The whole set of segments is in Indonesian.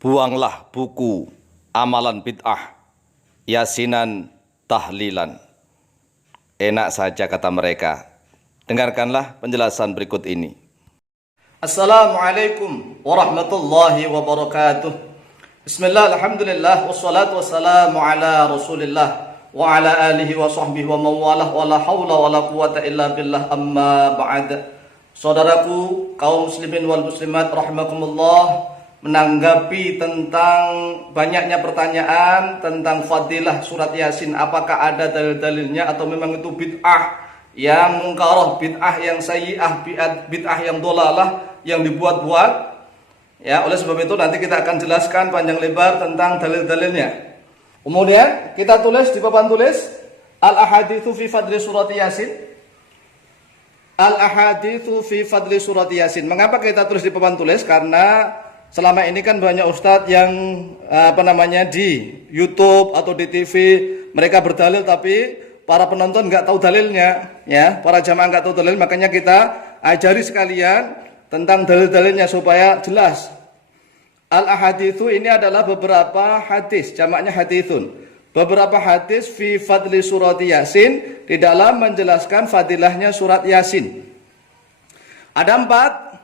Buanglah buku amalan bid'ah, yasinan, tahlilan. Enak saja kata mereka. Dengarkanlah penjelasan berikut ini. Assalamualaikum warahmatullahi wabarakatuh. Bismillah, alhamdulillah, wassalatu wassalamu ala rasulillah wa ala alihi wa sahbihi wa mawalah wa la hawla wa la quwata illa billah, amma ba'd. Saudaraku kaum muslimin wal muslimat rahimakumullah, menanggapi tentang banyaknya pertanyaan tentang fadilah surat Yasin, apakah ada dalil-dalilnya atau memang itu bid'ah yang mungkarah, bid'ah yang sayyi'ah, bid'ah yang dolalah, yang dibuat-buat. Ya, oleh sebab itu nanti kita akan jelaskan panjang lebar tentang dalil-dalilnya. Kemudian kita tulis di papan tulis al-ahaditsu fi fadli surat Yasin. Al-ahaditsu fi fadli surat Yasin. Mengapa kita tulis di papan tulis? Karena selama ini kan banyak ustadz yang di YouTube atau di TV mereka berdalil tapi para penonton nggak tahu dalilnya, ya, para jamaah nggak tahu dalil, makanya kita ajari sekalian tentang dalil-dalilnya supaya jelas. Al-ahaditsu ini adalah beberapa hadis, jamaknya haditsun. Beberapa hadis fi fadli surat Yasin, di dalam menjelaskan fadilahnya surat Yasin. Ada 4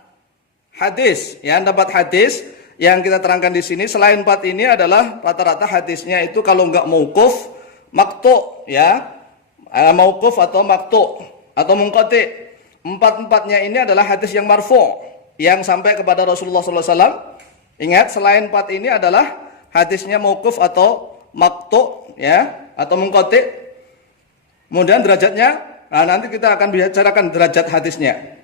hadis, ya, dapat hadis yang kita terangkan di sini. Selain 4 ini adalah rata-rata hadisnya itu kalau enggak mauquf, maqtu, ya, mauquf atau maqtu atau munqati. 4-4-nya ini adalah hadis yang marfu, yang sampai kepada Rasulullah SAW. Ingat, selain 4 ini adalah hadisnya mauquf atau maqtu, ya, atau munqati. Kemudian derajatnya, nanti kita akan bicarakan derajat hadisnya.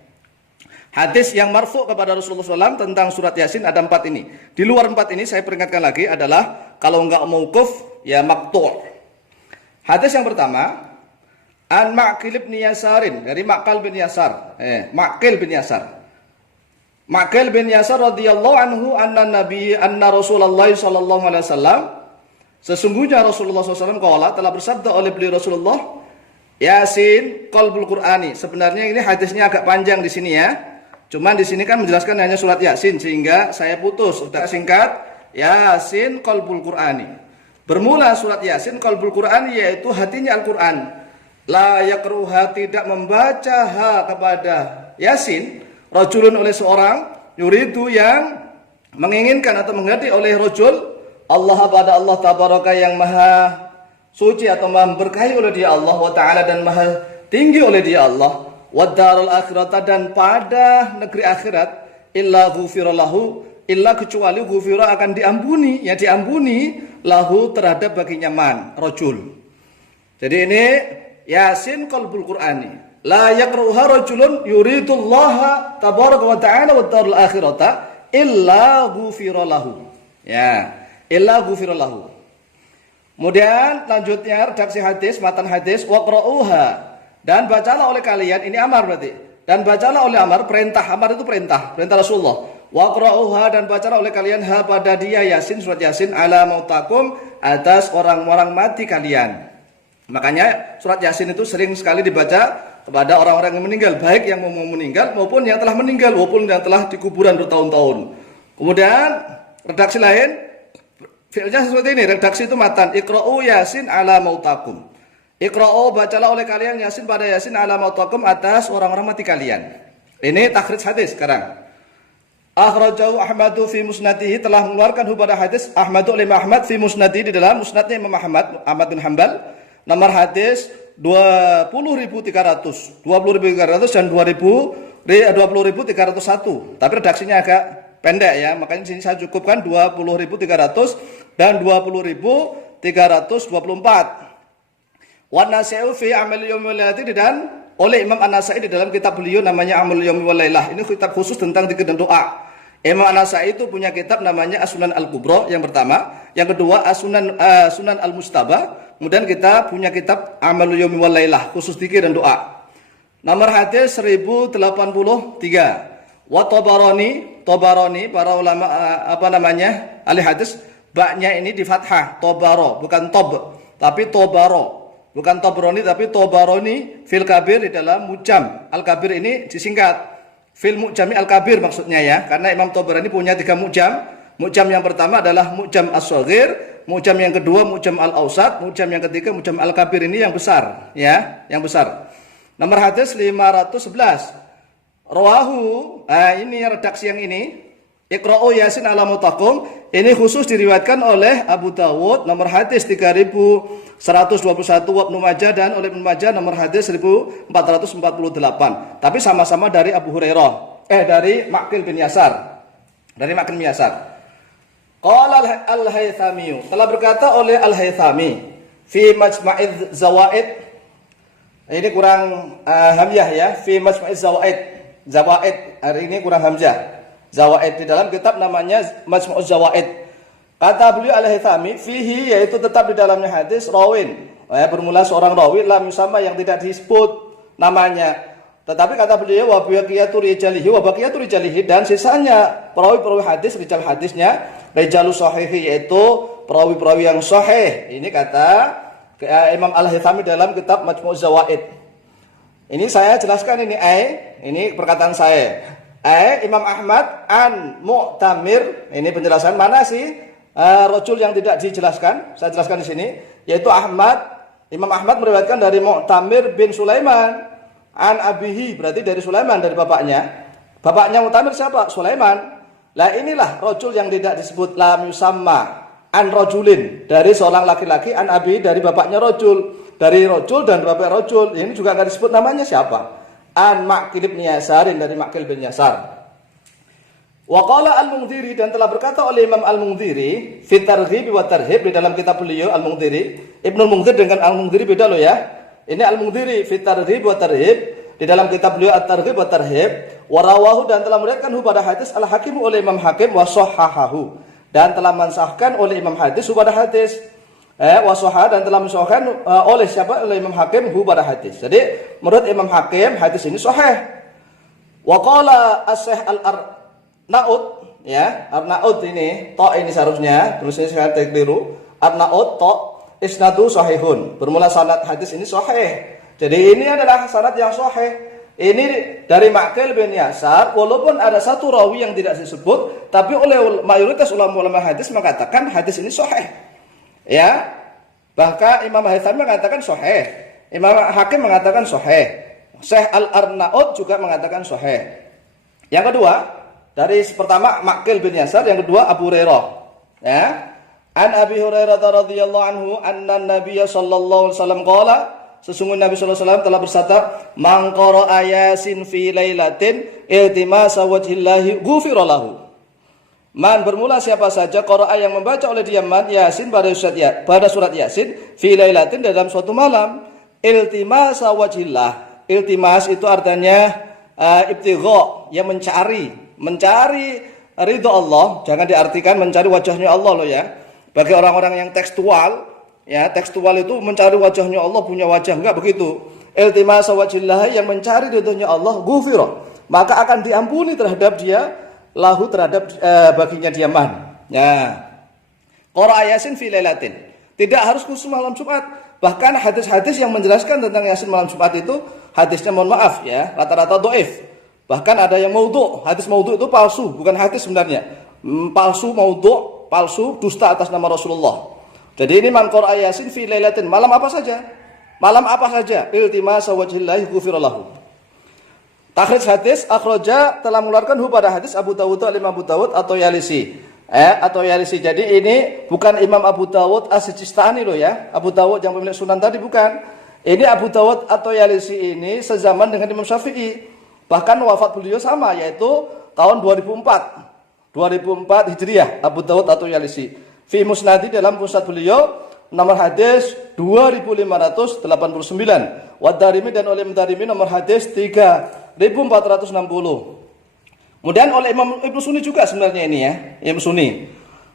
Hadis yang marfu kepada Rasulullah SAW tentang surat Yasin ada 4 ini. Di luar 4 ini saya peringatkan lagi adalah kalau enggak mauquf, ya maqtu'. Hadis yang pertama, an Ma'qil bin Yasarin, dari Ma'qil bin Yasar. Ma'qil bin Yasar. Ma'qil bin Yasar radhiyallahu anhu anna Rasulullah sallallahu alaihi wasallam, sesungguhnya Rasulullah SAW telah bersabda oleh beliau Rasulullah, Yasin qalbul Qur'ani. Sebenarnya ini hadisnya agak panjang di sini, ya. Cuman di sini kan menjelaskan hanya surat Yasin, sehingga saya putus. Sudah singkat, Yasin qalbul Qur'ani. Bermula surat Yasin qalbul Qur'ani, yaitu hatinya Al-Qur'an. La yaqruha, tidak membaca kepada Yasin, rajulun, oleh seorang, yuridu, yang menginginkan atau menghendaki, oleh rajul, Allah pada Allah tabaraka yang maha suci atau maha berkahi oleh dia Allah, wa ta'ala, dan maha tinggi oleh dia Allah, wa darul akhirata, dan pada negeri akhirat, illa ghufira lahu, illa kecuali ghufira akan diampuni, ya diampuni, lahu terhadap baginya man, rajul. Jadi ini Yasin qalbul Qur'ani. La yaqruha rajulun yuridullaha tabaraka wa ta'ala wa darul akhirata illa ghufira lahu. Ya, illa ghufira lahu. Kemudian lanjutnya redaksi hadis, matan hadis, waqra'uha, dan bacalah oleh kalian, ini amar berarti. Dan bacalah oleh amar, perintah, amar itu perintah Rasulullah. Waqra'uha, dan bacalah oleh kalian pada dia Yasin, surat Yasin, ala mautakum, atas orang-orang mati kalian. Makanya surat Yasin itu sering sekali dibaca kepada orang-orang yang meninggal, baik yang mau meninggal maupun yang telah meninggal, maupun yang telah di kuburan bertahun-tahun. Kemudian redaksi lain, fi'ilnya seperti ini, redaksi itu matan, iqra'u Yasin ala mautakum. Iqra'u, bacalah oleh kalian Yasin pada Yasin ala mautakum, atas orang-orang mati kalian. Ini takhrij hadis sekarang. Akhrajahu Ahmadu fi musnadihi, telah mengeluarkan pada hadis Ahmadu oleh Ahmad fi musnadihi, di dalam musnadnya Imam Ahmad bin Hanbal. Nomor hadis 20.300 dan 20.301. Tapi redaksinya agak pendek, ya, makanya di sini saya cukupkan 20.300 dan 20.324. Wa Nasai fi Amal Yaumil Lailati, dan oleh Imam An-Nasai di dalam kitab beliau namanya Amal Yaumil Lailah. Ini kitab khusus tentang zikir dan doa. Imam An-Nasai itu punya kitab namanya As-Sunan Al-Kubra yang pertama, yang kedua As-Sunan Al-Mustaba, kemudian kita punya kitab Amal Yaumil Lailah khusus zikir dan doa. Nomor hadis 1083. Wa Tabarani, para ulama ahli hadis, baknya ini di fathah, Tabaro, bukan tob, tapi Tabaro. Bukan Tabrani tapi Tabarani fil Kabir, di dalam Mujam. Al-Kabir ini disingkat fil Mujami Al-Kabir maksudnya, ya. Karena Imam Tabrani punya 3 Mujam. Mu'jam yang pertama adalah mu'jam as-shaghir, mu'jam yang kedua mu'jam al-awsat, mu'jam yang ketiga mu'jam al-kabir. Ini yang besar, ya, yang besar. Nomor hadis 511. Rawahu, ini redaksi yang ini. Iqra'u Yasin ala mutaqum. Ini khusus diriwayatkan oleh Abu Dawud nomor hadis 3121 wa Ibnu Majah, dan oleh Ibnu Majah nomor hadis 1448. Tapi sama-sama dari Abu Hurairah. Dari Ma'qil bin Yasar. Dari Ma'qil bin Yasar. Qala Al-Haythami, telah berkata oleh Al-Haythami fi Majma'iz Zawaid. Ini kurang hamzah ya, fi Majma'iz Zawaid. Hari ini kurang hamzah. Zawaid di dalam kitab namanya Majmu'uz Zawaid. Kata beliau Al-Haythami, fihi, yaitu tetap di dalamnya hadis rawin. Bermula seorang rawi lam yusamma, yang tidak disebut namanya. Tetapi kata beliau wa baqiyatu rijalihi, dan sisanya perawi-perawi hadis, rijal hadisnya rijalus sahihi, yaitu perawi-perawi yang sahih. Ini kata Imam Al-Haythami dalam kitab Majmu'uz Zawaid. Ini saya jelaskan ini perkataan saya. Imam Ahmad an Mu'tamir, ini penjelasan mana sih rajul yang tidak dijelaskan? Saya jelaskan di sini, yaitu Imam Ahmad meriwayatkan dari Mu'tamir bin Sulaiman an abihi, berarti dari Sulaiman, dari bapaknya. Bapaknya Mu'tamir siapa? Sulaiman. Lah inilah rajul yang tidak disebut, lam yusamma an rajulin, dari seorang laki-laki, an abi, dari bapaknya rajul, dari rajul dan bapak rajul. Ini juga enggak disebut namanya siapa. An Ma'qil bin Yasarin, dari Ma'qil bin Yasar. Wa qala Al-Mundhiri, dan telah berkata oleh Imam Al-Mundhiri fi Targhib wa Tarhib, di dalam kitab beliau Al-Mundhiri. Ibnu Mundhir dengan Al-Mundhiri beda loh ya. Ini Al-Mundhiri fi Targhib wa Tarhib, di dalam kitab beliau At-Targhib wa Tarhib. Wa rawahu, dan telah meriwayatkan pada hadis Al-Hakim oleh Imam Hakim, wa sahhahahu, dan telah mensahkan oleh Imam hadis pada hadis. Wa sahha, dan telah mensahkan oleh siapa? Oleh Imam Hakim pada hadis. Jadi menurut Imam Hakim hadis ini sahih. Wa qala as-Syaikh Al-Arnaud, ya, Arnaud ini ta ini seharusnya tulisnya saya keliru. Arnaud ta isnadu sahihun, bermula sanad hadis ini sahih. Jadi ini adalah sanad yang sahih. Ini dari Ma'qil bin Yasar, walaupun ada satu rawi yang tidak disebut, tapi oleh mayoritas ulama-ulama hadis mengatakan hadis ini sahih. Ya, bahkan Imam Haythami mengatakan sahih, Imam Hakim mengatakan sahih, Syekh Al-Arnaud juga mengatakan sahih. Yang kedua, dari pertama Ma'qil bin Yasar, yang kedua Abu Hurairah. Ya, an Abi Hurairah radhiyallahu anhu anna Nabiy sallallahu alaihi wasallam qala, sesungguhnya Nabi sallallahu alaihi wasallam telah bersabda, man qara'a Yasin fi lailatin iltimasa wajhillahi ghufira lahu. Man, bermula siapa saja qara'a yang membaca oleh dia Yasin pada surat Yasin fi lailatin, dalam suatu malam, iltimasa wajhillah. Iltimas itu artinya ibtigha, yang mencari ridha Allah. Jangan diartikan mencari wajahnya Allah loh ya. Bagi orang-orang yang tekstual, ya, tekstual itu mencari wajahnya Allah, punya wajah, enggak begitu. Iltimasa wajhillah, yang mencari ridhonya Allah, ghufira, maka akan diampuni terhadap dia, lahu, terhadap baginya dia man. Ya. Qara'a Yasin fi lailatin. Tidak harus khusus malam Jumat. Bahkan hadis-hadis yang menjelaskan tentang Yasin malam Jumat itu hadisnya, mohon maaf ya, rata-rata dhaif. Bahkan ada yang maudhu'. Hadis maudhu' itu palsu, bukan hadis sebenarnya. Palsu, maudhu', palsu, dusta atas nama Rasulullah. Jadi ini man qara'a Yasin fi lailatin, malam apa saja. Malam apa saja. Iltimasa wajhillahi ghufira lahu. Takhrij hadis akhraja, telah mengeluarkan pada hadis Abu Dawud, Imam Abu Dawud atau Yalisi. Atau Yalisi. Jadi ini bukan Imam Abu Dawud As-Sijistani loh ya. Abu Dawud yang pemilik Sunan tadi bukan. Ini Abu Dawud atau Yalisi ini sezaman dengan Imam Syafi'i. Bahkan wafat beliau sama, yaitu tahun 2004 Hijriah, Abu Dawud atau Yalisi. Fi Musnadi, dalam musnad beliau, nomor hadis 2589. Wa Darimi, dan oleh Darimi nomor hadis 3460. Kemudian oleh Imam Ibnu Sunni juga sebenarnya ini ya, Imam Sunni.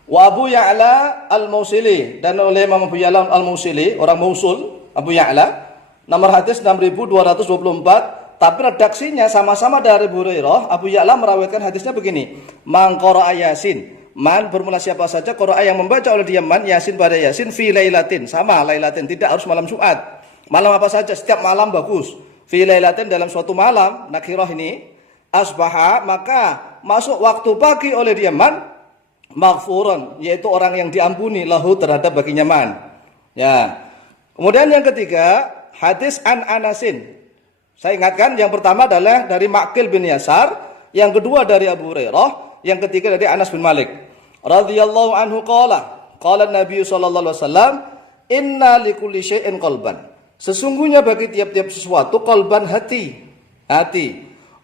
Wa Abu Ya'la Al-Mausili, dan oleh Imam Abu Ya'la Al-Mausili, orang Mausul, Abu Ya'la, nomor hadis 6224. Tapi redaksinya sama-sama dari Abu Hurairah. Abu Ya'la merawikan hadisnya begini. Man qara'a Yasin, man, bermula siapa saja qara'a yang membaca oleh dia man Yasin pada Yasin fi lailatin, sama lailatin, tidak harus malam Jumat. Malam apa saja, setiap malam bagus. Fi lailatin, dalam suatu malam, nakirah ini, asbaha, maka masuk waktu pagi oleh dia man, maghfuran, yaitu orang yang diampuni lahu terhadap baginya man. Ya. Kemudian yang ketiga, hadis an Anasin. Saya ingatkan, yang pertama adalah dari Ma'qil bin Yasar, yang kedua dari Abu Hurairah, yang ketiga dari Anas bin Malik. Radhiyallahu anhu qala Nabi sallallahu alaihi wasallam, inna likulli syai'in qalban. Sesungguhnya bagi tiap-tiap sesuatu qalban, hati.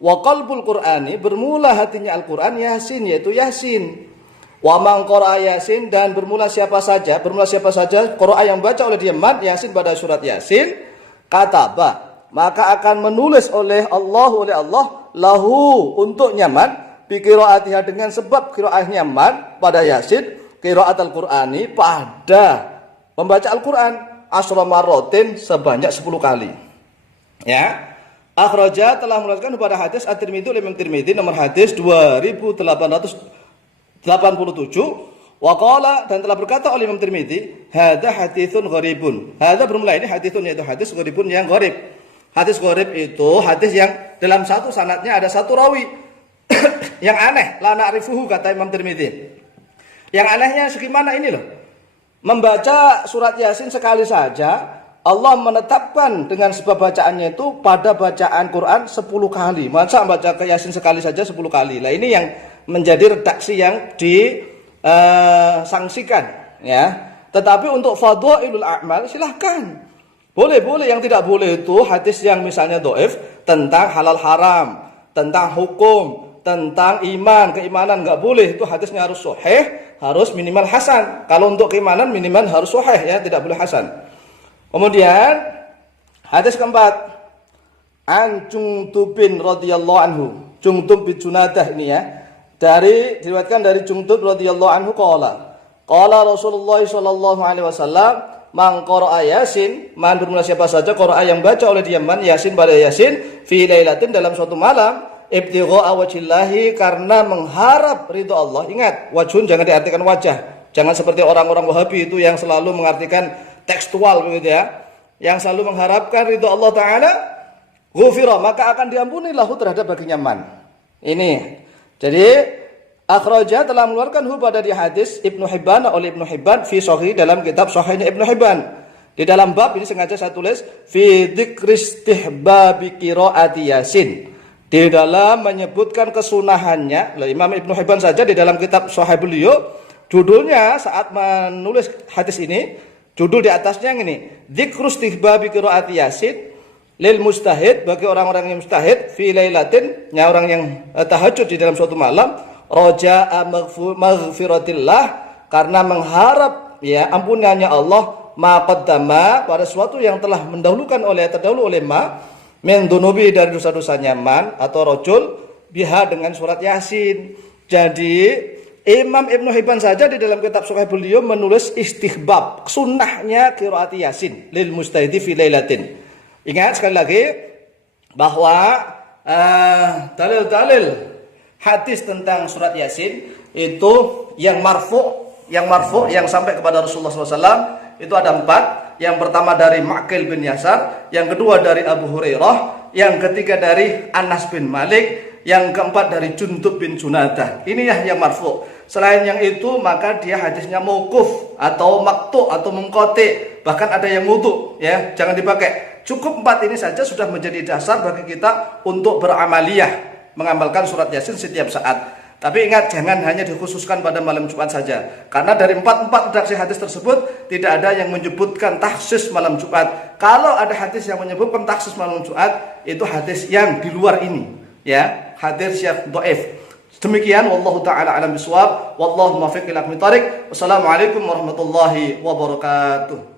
Wa qalbul Qur'ani, bermula hatinya Al-Qur'an Yasin, yaitu Yasin. Wa man qara'a Yasin, dan bermula siapa saja qara'a yang baca oleh dia man Yasin pada surat Yasin, kataba, maka akan menulis oleh Allah lahu untuk nyaman bi qiraatiha, dengan sebab qiraahnya man pada Yasin, qiraat Al-Qur'ani, pada membaca Al-Qur'an, asyra marratin, sebanyak 10 kali. Ya. Akhraja, telah mengeluarkan pada hadis At-Tirmidzi oleh Imam Tirmidzi nomor hadis 2887. Wa qala, dan telah berkata oleh Imam Tirmidzi, hadza haditsun gharibun. Hadza bermula ini haditsun, yaitu hadis gharibun yang gharib. Hadis gharib itu hadis yang dalam satu sanadnya ada satu rawi yang aneh, la na'rifuhu, kata Imam Tirmidzi. Yang anehnya segimana ini loh. Membaca surat Yasin sekali saja, Allah menetapkan dengan sebab bacaannya itu pada bacaan Quran 10 kali. Masa baca ke Yasin sekali saja 10 kali. Nah, ini yang menjadi redaksi yang disangsikan, ya. Tetapi untuk fadhailul a'mal silahkan. Boleh, yang tidak boleh itu hadis yang misalnya dhaif tentang halal haram, tentang hukum, tentang iman, keimanan, enggak boleh. Itu hadisnya harus sahih, harus minimal hasan. Kalau untuk keimanan minimal harus sahih, ya, tidak boleh hasan. Kemudian hadis keempat, an Jungtub bin radhiyallahu anhu. Jungtub bin Junadah ini, ya. Diriwayatkan dari Jungtub radhiyallahu anhu qala Rasulullah sallallahu alaihi wasallam, man qara'a Yasin, man bermula siapa saja qara'a yang baca oleh dia man Yasin pada Yasin fi lailatin, dalam suatu malam, ibtigha'a wajhillahi, karena mengharap ridha Allah. Ingat, wajhun jangan diartikan wajah. Jangan seperti orang-orang Wahabi itu yang selalu mengartikan tekstual begitu, ya. Yang selalu mengharapkan ridha Allah taala, ghufira, maka akan diampuni lahu terhadap baginya man. Ini. Jadi akhraja, telah mengeluarkan pada di hadis Ibnu Hibban oleh Ibnu Hibban fi sahih, dalam kitab sahihnya Ibnu Hibban. Di dalam bab ini sengaja saya tulis fi dzikri istihbabi qiraati Yasin. Di dalam menyebutkan kesunahannya, Imam Ibnu Hibban saja di dalam kitab sahih beliau, judulnya saat menulis hadis ini, judul di atasnya yang ini, dzikru istihbabi qiraati Yasin lil mustahid, bagi orang-orang yang mustahid, fi lailatin, orang yang tahajud di dalam suatu malam, raja'a maghfiratillah, karena mengharap, ya, ampunannya Allah, ma qaddama, pada sesuatu yang telah terdahulu oleh ma min dunubi, dari dosa-dosanya man atau rajul, biha, dengan surat Yasin. Jadi Imam Ibnu Hibban saja di dalam kitab sahih beliau menulis istihbab, sunnahnya qiraati Yasin lil mustahidi fi lailatin. Ingat sekali lagi bahwa dalil-dalil hadis tentang surat Yasin itu yang marfu yang sampai kepada Rasulullah SAW itu ada 4. Yang pertama dari Ma'qil bin Yasar, yang kedua dari Abu Hurairah, yang ketiga dari Anas bin Malik, yang keempat dari Jundub bin Junadah. Ini yang marfu. Selain yang itu maka dia hadisnya mauquf atau maqtu atau munqati, bahkan ada yang mudhu, ya, jangan dipakai. Cukup 4 ini saja sudah menjadi dasar bagi kita untuk beramaliyah, mengamalkan surat Yasin setiap saat. Tapi ingat, jangan hanya dikhususkan pada malam Jumat saja. Karena dari 4 redaksi hadis tersebut tidak ada yang menyebutkan takhsis malam Jumat. Kalau ada hadis yang menyebutkan takhsis malam Jumat, itu hadis yang di luar ini, ya, hadis yang dhaif. Demikian, wallahu taala alam bisawab, wallahu muwaffiq ila aqwamit thariq. Wassalamualaikum warahmatullahi wabarakatuh.